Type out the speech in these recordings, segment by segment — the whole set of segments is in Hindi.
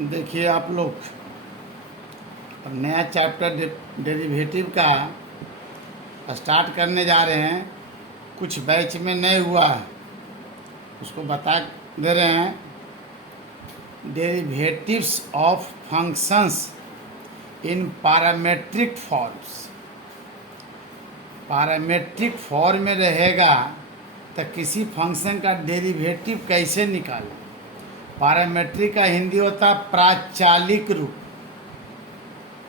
देखिए आप लोग, अब नया चैप्टर डेरिवेटिव का स्टार्ट करने जा रहे हैं। कुछ बैच में नहीं हुआ है, उसको बता दे रहे हैं। Derivatives of functions in parametric forms. Parametric form में रहेगा तो किसी फंक्शन का डेरिवेटिव कैसे निकालें। पैरामेट्रिक का हिंदी होता है प्राचालिक रूप।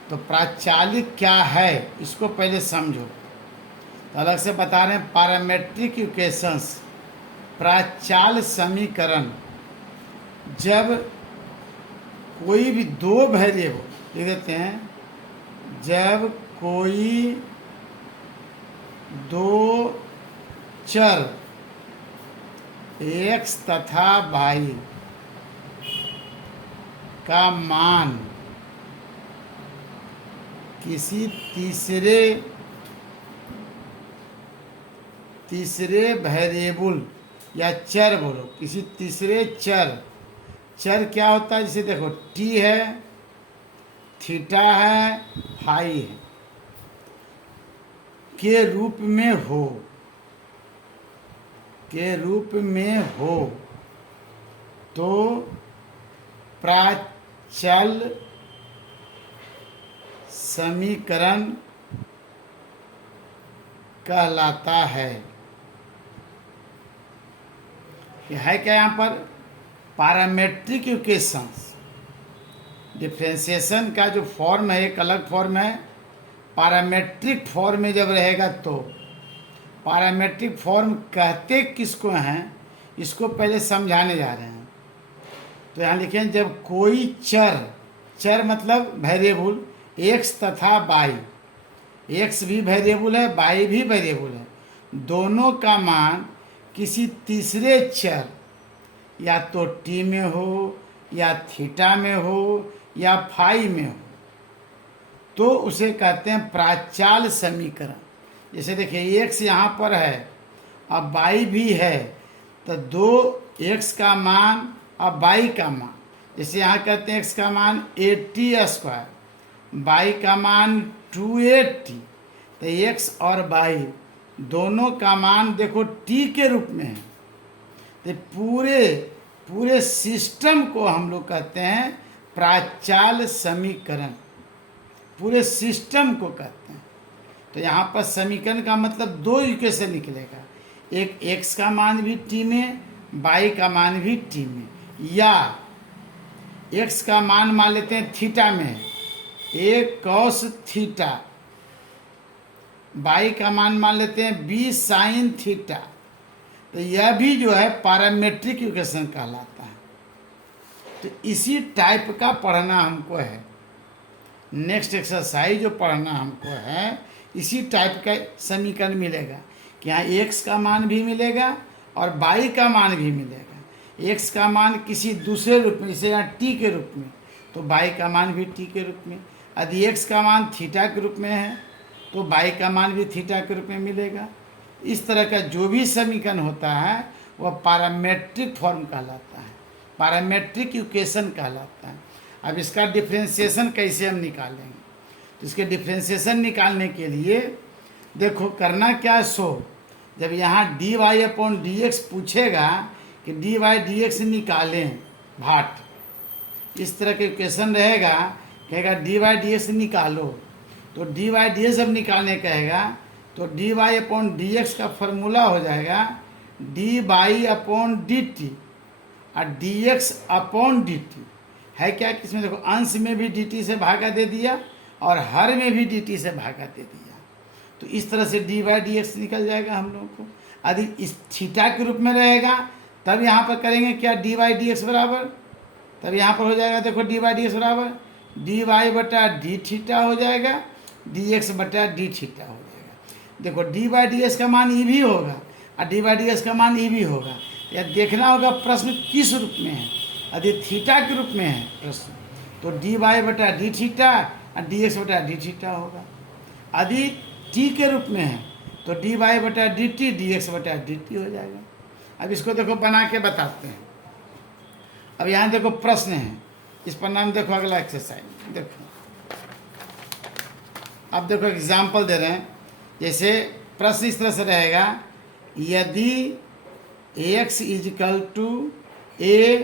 तो प्राचालिक क्या है इसको पहले समझो। तो अलग से बता रहे हैं पैरामेट्रिक इक्वेशंस, प्राचाल समीकरण। जब कोई भी दो वेरिएबल लिख देते हैं, जब कोई दो चर x तथा y का मान किसी तीसरे वेरिएबल या चर, बोलो किसी तीसरे चर क्या होता है। जैसे देखो t है, थीटा है, फाई है, के रूप में हो तो प्राचल समीकरण कहलाता है। यह है क्या यहाँ पर पैरामेट्रिक इक्वेशंस। डिफरेंशिएशन का जो फॉर्म है एक अलग फॉर्म है, पैरामेट्रिक फॉर्म में जब रहेगा तो पैरामेट्रिक फॉर्म कहते किसको हैं, इसको पहले समझाने जा रहे हैं। तो यहाँ लिखें जब कोई चर मतलब वेरिएबल x तथा y, x भी वेरिएबल है, y भी वेरिएबल है, दोनों का मान किसी तीसरे चर या तो t में हो या थीटा में हो या फाई में हो तो उसे कहते हैं प्राचाल समीकरण। जैसे देखिए x यहाँ पर है, अब y भी है, तो दो x का मान और y का मान, जैसे यहाँ कहते हैं x का मान 80², y का मान 280, तो x और y दोनों का मान देखो t के रूप में है। तो पूरे सिस्टम को हम लोग कहते हैं प्राचाल समीकरण, पूरे सिस्टम को कहते हैं। तो यहाँ पर समीकरण का मतलब दो इक्वेशन निकलेगा, एक x का मान भी t में, y का मान भी t में, या x का मान लेते हैं थीटा में, एक कॉस थीटा, y का मान लेते हैं b साइन थीटा। तो यह भी जो है पैरामेट्रिक इक्वेशन कहलाता है। तो इसी टाइप का पढ़ना हमको है। नेक्स्ट एक्सरसाइज जो पढ़ना हमको है, इसी टाइप का समीकरण मिलेगा कि यहाँ x का मान भी मिलेगा और y का मान भी मिलेगा। x का मान किसी दूसरे रूप में, जैसे यहाँ t के रूप में, तो y का मान भी t के रूप में। यदि x का मान थीटा के रूप में है तो y का मान भी थीटा के रूप में मिलेगा। इस तरह का जो भी समीकरण होता है वह पैरामेट्रिक फॉर्म कहलाता है, पैरामेट्रिक इक्वेशन कहलाता है। अब इसका डिफरेंशिएशन कैसे हम निकालेंगे, तो इसके डिफरेंशिएशन निकालने के लिए देखो करना क्या है। जब यहाँ dy/dx पूछेगा कि dy/dx निकालें भाट, इस तरह के इक्वेशन रहेगा, कहेगा dy/dx निकालो, तो dy/dx जब निकालने कहेगा तो dy/dx का फॉर्मूला हो जाएगा dy/dt और dx/dt है क्या कि इसमें देखो अंश में भी dt से भागा दे दिया और हर में भी dt से भागा दे दिया। तो इस तरह से dy/dx निकल जाएगा हम लोगों को। यदि इस थीटा के रूप में रहेगा तब यहाँ पर करेंगे क्या, dy/dx बराबर, तब यहाँ पर हो जाएगा देखो dy/dx बराबर dy/d थीटा हो जाएगा, dx/d थीटा हो जाएगा। देखो dy/dx का मान ई भी होगा और dy/dx का मान ई भी होगा। यह देखना होगा प्रश्न किस रूप में है। यदि थीटा के रूप में है प्रश्न तो dy/d थीटा और dx/d थीटा होगा। यदि t के रूप में है तो dy/dt dx/dt हो जाएगा। अब इसको देखो बना के बताते हैं। अब यहाँ देखो प्रश्न है, इस पर नाम देखो अगला एक्सरसाइज देखो। अब देखो एग्जाम्पल दे रहे हैं, जैसे प्रश्न इस तरह से रहेगा, यदि x is equal to a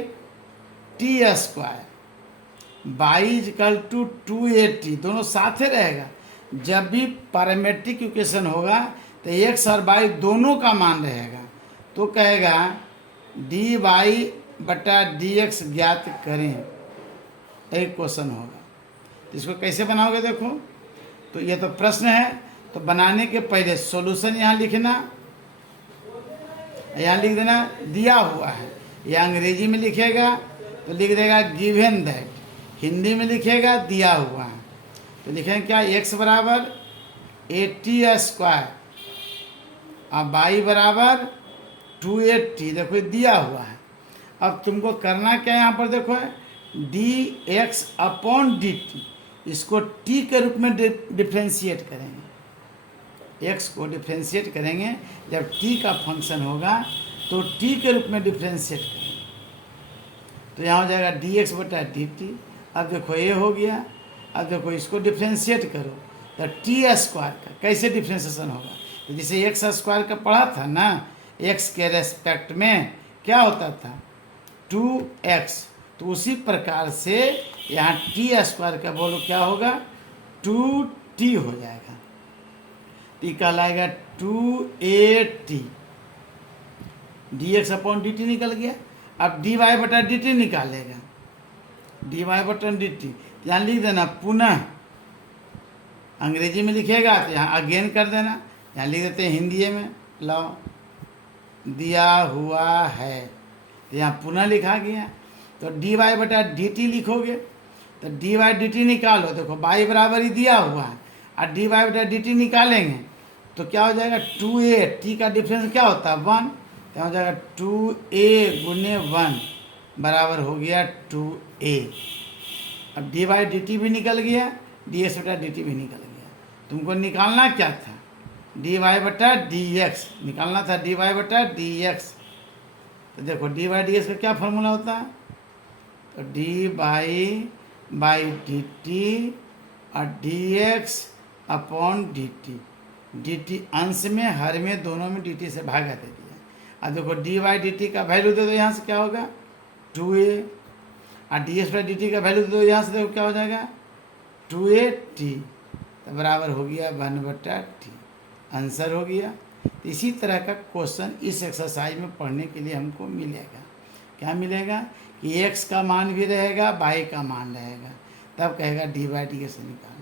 t square y is equal to 2at, दोनों साथ ही रहेगा। जब भी पैरामेट्रिक इक्वेशन होगा तो x और y दोनों का मान रहेगा, तो कहेगा dy बटा dx ज्ञात करें, एक क्वेश्चन होगा। तो इसको कैसे बनाओगे देखो, तो ये तो प्रश्न है, तो बनाने के पहले सॉल्यूशन यहाँ लिखना, यहाँ लिख देना दिया हुआ है, या अंग्रेजी में लिखेगा तो लिख देगा गिवन दैट, हिंदी में लिखेगा दिया हुआ है। तो लिखेंगे क्या, x बराबर AT स्क्वायर और y बराबर 2AT, देखो दिया हुआ है। अब तुमको करना क्या है, यहाँ पर देखो dx अपॉन dt, इसको t के रूप में डिफ्रेंशिएट करेंगे। x को डिफ्रेंशिएट करेंगे, जब t का फंक्शन होगा तो t के रूप में डिफ्रेंशिएट करेंगे, तो यहाँ हो जाएगा dx बटा dt। अब देखो ये हो गया। अब देखो इसको डिफ्रेंशिएट करो तो टी स्क्वायर का कैसे डिफ्रेंशिएशन होगा, तो जैसे एक्स स्क्वायर का पढ़ा था ना, x के रेस्पेक्ट में क्या होता था 2x, तो उसी प्रकार से यहाँ टी स्क्वायर का बोलो क्या होगा 2t हो जाएगा। टी कहलाएगा 2at, dx अपॉन dt निकल गया। अब dy बटा dt निकालेगा, dy बटा dt यहाँ लिख देना, पुनः अंग्रेजी में लिखेगा तो यहाँ अगेन कर देना, यहाँ लिख देते हैं हिंदी में, लाओ दिया हुआ है, तो यहाँ पुनः लिखा गया। तो dy बटा dt लिखोगे तो dy dt निकालो, देखो y बराबर ही दिया हुआ है, और dy बटा dt निकालेंगे तो क्या हो जाएगा 2a, t का डिफरेंस क्या होता है 1, तो हो जाएगा 2a गुने 1 बराबर हो गया 2a। अब dy dt भी निकल गया, dx बटा dt भी निकल गया। तुमको निकालना क्या था, dy बटा dx निकालना था, dy बटा dx। तो देखो dy dx का क्या फॉर्मूला होता है, तो dy बाई dt और dx अपॉन dt अंश में हर में दोनों में dt से भागा दे दिया। अब देखो dy dt का वैल्यू दे दो, यहाँ से क्या होगा 2a, और dx बटा dt का वैल्यू दे दो, यहाँ से देखो क्या हो जाएगा 2at, तो बराबर हो गया 1 बटा t, आंसर हो गया। तो इसी तरह का क्वेश्चन इस एक्सरसाइज में पढ़ने के लिए हमको मिलेगा, क्या मिलेगा कि x का मान भी रहेगा, y का मान रहेगा, तब कहेगा dy dx निकालना।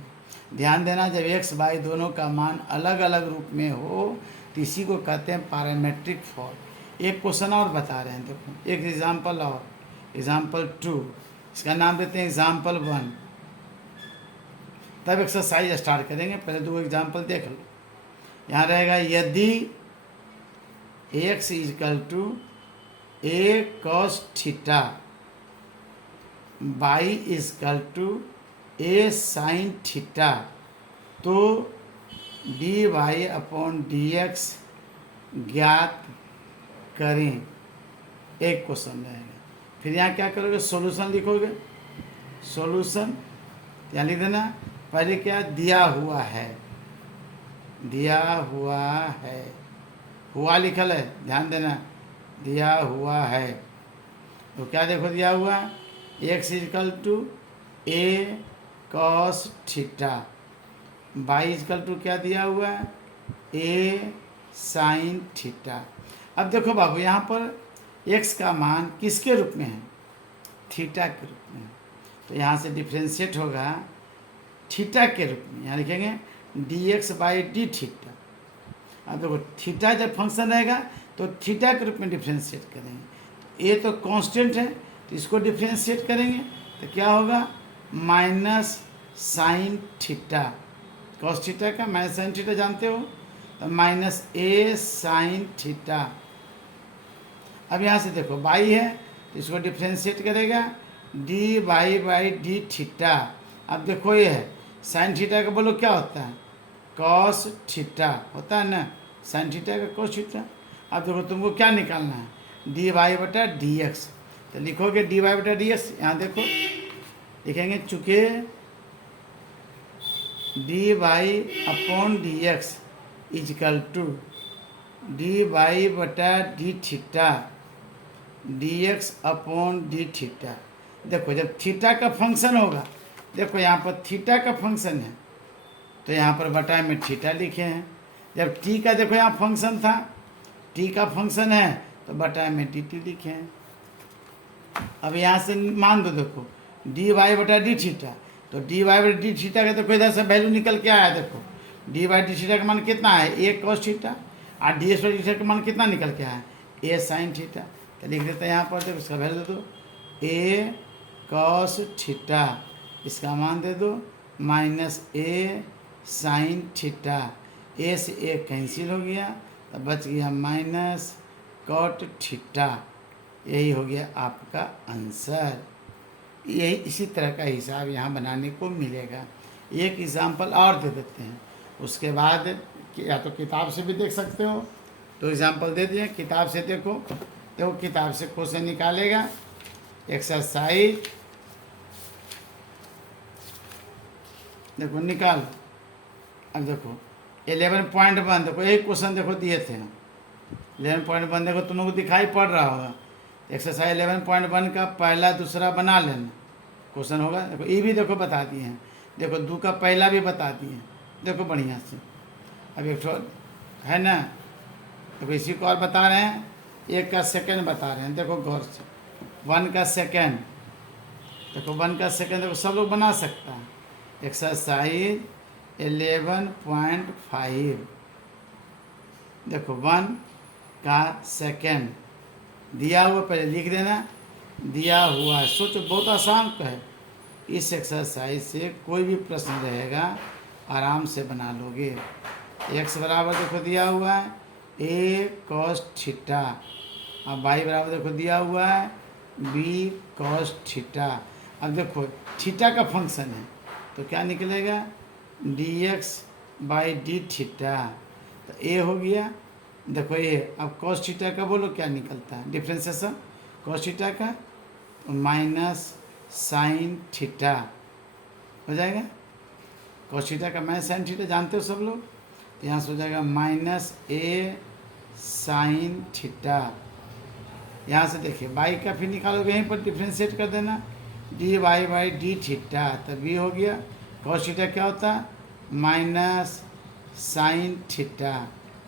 ध्यान देना, जब x y दोनों का मान अलग अलग रूप में हो तो इसी को कहते हैं पैरामेट्रिक फॉर्म। एक क्वेश्चन और बता रहे हैं, देखो एक एग्जाम्पल और, एग्जाम्पल 2, इसका नाम देते हैं एग्जाम्पल 1, तब एक्सरसाइज स्टार्ट करेंगे। पहले दो एग्जाम्पल देख लो। यहाँ रहेगा यदि x is equal to a cos theta y is equal to a sin theta, तो dy अपॉन dx ज्ञात करें, एक क्वेश्चन रहेगा। फिर यहाँ क्या करोगे, सॉल्यूशन लिखोगे, सॉल्यूशन यहाँ लिख देना, पहले क्या दिया हुआ है, दिया हुआ है, हुआ लिखल है, ध्यान देना दिया हुआ है, तो क्या देखो दिया हुआ x is equal to a cos theta, y is equal to क्या दिया हुआ है a sin थीटा। अब देखो बाबू यहाँ पर x का मान किसके रूप में है, थीटा के रूप में है, तो यहाँ से डिफ्रेंशिएट होगा थीटा के रूप में, यहाँ लिखेंगे dx बाई डी थीटा। अब देखो थीटा जब फंक्शन रहेगा तो थीटा के रूप में डिफ्रेंशिएट करेंगे, ये तो कांस्टेंट है तो इसको डिफ्रेंशिएट करेंगे तो क्या होगा minus sine theta, cos theta का माइनस साइन थीटा जानते हो, तो माइनस a साइन थीटा। अब यहाँ से देखो y है तो इसको डिफ्रेंशिएट करेगा dy बाई डी थीटा। अब देखो ये है साइन थीटा का बोलो क्या होता है कॉस थीटा होता है ना, साइन थीटा का कॉस थीटा। अब देखो तुमको क्या निकालना है dy बटा dx, तो लिखोगे dy बटा dx, यहाँ देखो लिखेंगे चूँकि d y upon d x equal to d y बटा d theta d x upon d theta. देखो जब थीटा का फंक्शन होगा, देखो यहाँ पर थीटा का फंक्शन है तो यहाँ पर बटा में थीटा लिखे हैं। जब टी का देखो यहाँ फंक्शन था, टी का फंक्शन है तो बटा में डी टी लिखे हैं। अब यहाँ से मान दो, देखो डी वाई बटा डी थीटा, तो डी वाई बटा डी थीटा का देखो इधर से वैल्यू निकल के आया। देखो डी वाई डी थीटा का मान कितना है, ए कॉस थीटा, और d s y d theta का मान कितना निकल के आया, ए साइन थीटा। तो लिख देते हैं यहाँ पर, देखो इसका वैल्यू दे दो ए कॉस थीटा, इसका मान दे दो माइनस ए साइन थीटा। ए से ए कैंसिल हो गया तो बच गया माइनस कॉट थीटा। यही हो गया आपका आंसर। यही इसी तरह का हिसाब यहाँ बनाने को मिलेगा। एक एग्जाम्पल और दे देते हैं, उसके बाद या तो किताब से भी देख सकते हो, तो एग्जाम्पल दे दिए, किताब से देखो। देखो किताब से क्वेश्चन निकालेगा, एक्सरसाइज देखो निकाल। अब देखो 11.1 देखो एक क्वेश्चन देखो दिए थे 11.1 देखो तुम लोगों को दिखाई पड़ रहा होगा। एक्सरसाइज 11.1 का पहला दूसरा बना लेना क्वेश्चन होगा। देखो ये भी देखो बता दिए हैं, देखो 2 का पहला भी बता दिए हैं, देखो बढ़िया से। अब एक है ना, देखो इसी को और बता रहे हैं, 1 का सेकेंड बता रहे हैं, देखो गौर से 1 का सेकेंड, देखो 1 का सेकेंड देखो सब लोग बना सकता है। एक्सरसाइज 11.5 देखो 1 का सेकेंड दिया हुआ, पहले लिख देना दिया हुआ है। सोचो बहुत आसान है, इस एक्सरसाइज से कोई भी प्रश्न रहेगा आराम से बना लोगे। x बराबर देखो दिया हुआ है a cos थीटा, अब y बराबर देखो दिया हुआ है b cos थीटा। अब देखो थीटा का फंक्शन है तो क्या निकलेगा dx बाई डी थीटा, तो a हो गया। देखो ये अब cos थीटा का बोलो क्या निकलता है, डिफ्रेंसिएशन cos थीटा का माइनस साइन थीटा हो जाएगा। cos थीटा का माइनस साइन थीटा जानते हो सब लोग, तो यहाँ से हो जाएगा माइनस ए साइन थीटा। यहाँ से देखिए बाई का फिर निकालोगे, यहीं पर डिफ्रेंशिएट कर देना d y by d theta, तब भी हो गया। cos थीटा क्या होता है माइनस साइन थीटा,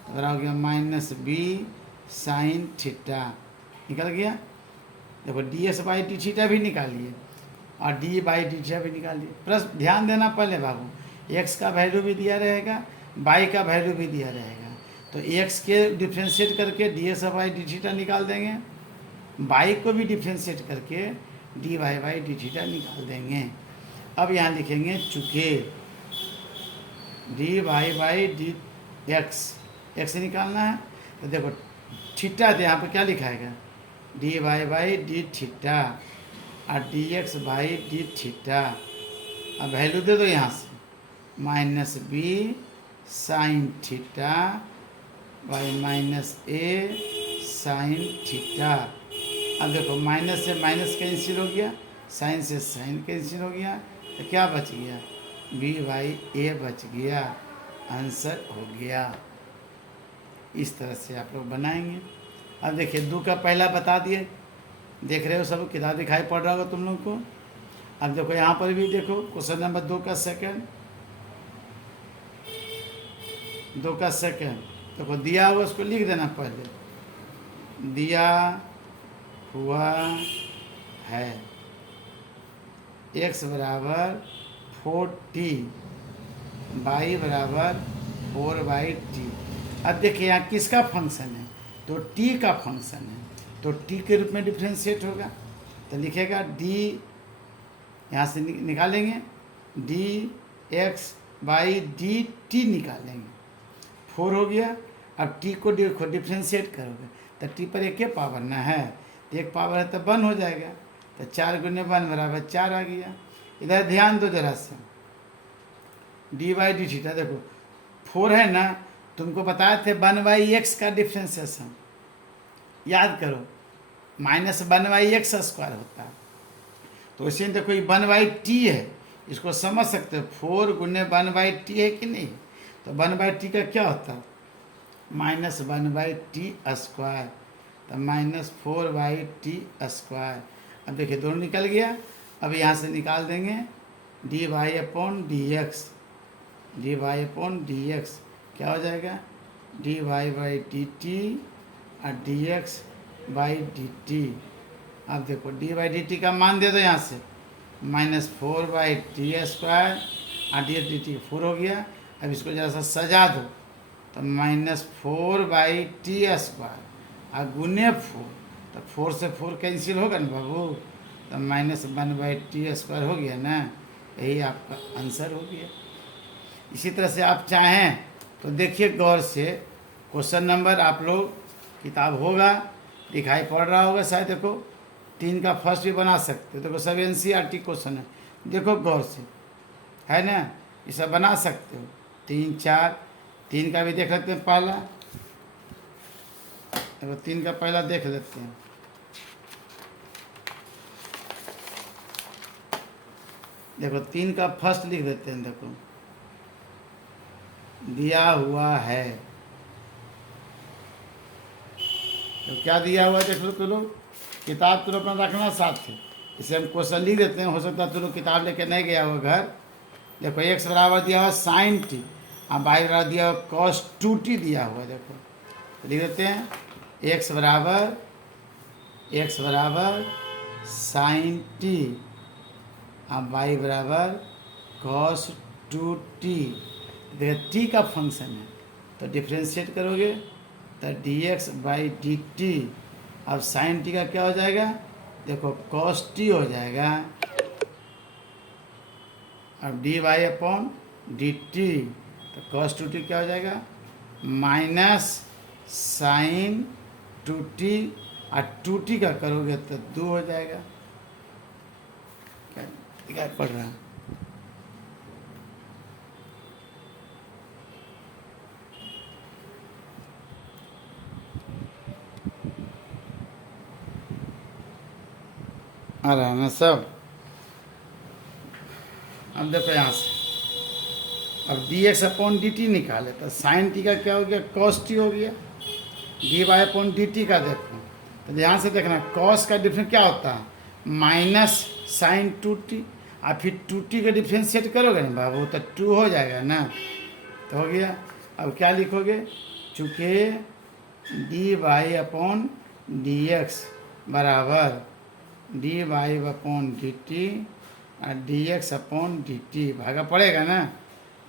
तो हो गया माइनस बी साइन थीटा निकल गया। देखो D s by d theta भी निकालिए और डी बाई डी थीटा भी निकालिए। प्लस ध्यान देना पहले बाबू, एक्स का वैल्यू भी दिया रहेगा, बाई का वैल्यू भी दिया रहेगा, तो एक्स के डिफ्रेंशिएट करके d s by d theta निकाल देंगे, बाई को भी डिफ्रेंशिएट करके d y by d theta निकाल देंगे। अब यहाँ लिखेंगे चूँकि d y by d x निकालना है, तो देखो थीटा तो यहाँ पर क्या लिखाएगा d y by d theta और d x by d theta. अब वैल्यू दे दो यहाँ से minus b sine theta by minus a sine theta. अब देखो माइनस से माइनस कैंसिल हो गया, साइन से साइन कैंसिल हो गया, तो क्या बच गया बी बाई ए बच गया, आंसर हो गया। इस तरह से आप लोग बनाएंगे। अब देखिए 2 का पहला बता दिए, देख रहे हो सब, किताब दिखाई पड़ रहा होगा तुम लोग को। अब देखो यहाँ पर भी देखो क्वेश्चन नंबर 2 का सेकेंड, 2 का सेकेंड देखो दिया हुआ, उसको लिख देना पहले दिया हुआ है x बराबर 4t, y बराबर 4/t। अब देखिए यहाँ किसका फंक्शन है, तो t का फंक्शन है, तो t के रूप में डिफ्रेंशिएट होगा, तो लिखेगा d, यहाँ से निकालेंगे dx बाई dt निकालेंगे, 4 हो गया। अब t को डिफ्रेंशिएट करोगे तो t पर एक पावर ना है, तो एक पावर है तो 1 हो जाएगा, तो 4 गुने 1 बराबर 4 आ गया। इधर ध्यान दो जरा से, डी बाई डी थीटा देखो 4 है ना, तुमको बताए थे 1/x का डिफ्रेंशिएशन, याद करो माइनस 1/x² होता है, तो इसे देखो ये 1/t है, इसको समझ सकते हो, 4 गुने 1/t है कि नहीं। तो 1/t का क्या होता है, -1/t², तो -4/t²। अब देखिए दोनों निकल गया। अब यहाँ से निकाल देंगे dy/dx, dy/dx क्या हो जाएगा, dy/dt और dx/dt। अब देखो dy/dt का मान दे दो यहाँ से, -4/t² और dt 4 हो गया। अब इसको जरा सा सजा दो, तो -4/t² और गुने 4, तो 4 से 4 कैंसिल होगा ना बाबू, तो -1/t² हो गया ना। यही आपका आंसर हो गया। इसी तरह से आप चाहें तो देखिए गौर से, क्वेश्चन नंबर आप लोग किताब होगा दिखाई पड़ रहा होगा शायद, देखो 3 का फर्स्ट भी बना सकते हो। देखो सब NCERT क्वेश्चन है, देखो गौर से, है ना, ये सब बना सकते हो। 3, 4, 3 का भी देख लेते हैं पहला। देखो 3 का पहला देख लेते हैं। देखो 3 का फर्स्ट लिख देते हैं। देखो दिया हुआ है, तो क्या दिया हुआ है देख लो तो लोग, किताब तो अपना रखना साथ है। इसे हम क्वेश्चन लिख देते हैं, हो सकता है तो लोग किताब लेके नहीं गया हो घर। देखो x बराबर दिया हुआ sin t और y बराबर दिया हुआ cos 2t दिया हुआ है। देखो तो लिख देते हैं x बराबर sin t और y बराबर cos 2t। देखिए t का फंक्शन है तो डिफ्रेंशिएट करोगे तो dx/dt। अब sin t का क्या हो जाएगा, देखो cos t हो जाएगा। अब dy/dt, तो cos 2t क्या हो जाएगा, -sin 2t और 2t का करोगे तो 2 हो जाएगा। क्या पढ़ रहा है, आ रहा है ना सब। अब देखो यहाँ से, अब dx/dt निकाले तो sin t का क्या हो गया, cos t हो गया। dy/dt का देखो तो ध्यान से देखना, cos का डिफरेंस क्या होता है, -sin 2t और फिर 2t का डिफ्रेंशिएट करोगे ना बाबू तो 2 हो जाएगा ना, तो हो गया। अब क्या लिखोगे, चूँकि dy/dx बराबर dy/dt और dx/dt भागा पड़ेगा ना,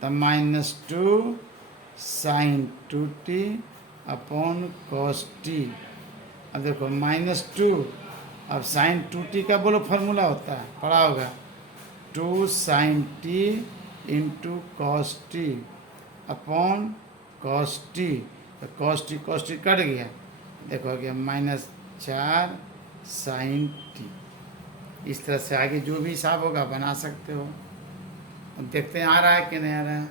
तो -2 sin 2t cos t। अब देखो -2, अब sin 2t का बोलो फार्मूला होता है, पढ़ा होगा, 2 sin t cos t cos t। तो cos t कट गया, देखो गया -4 sin t। इस तरह से आगे जो भी हिसाब होगा बना सकते हो। अब देखते हैं आ रहा है कि नहीं आ रहा है।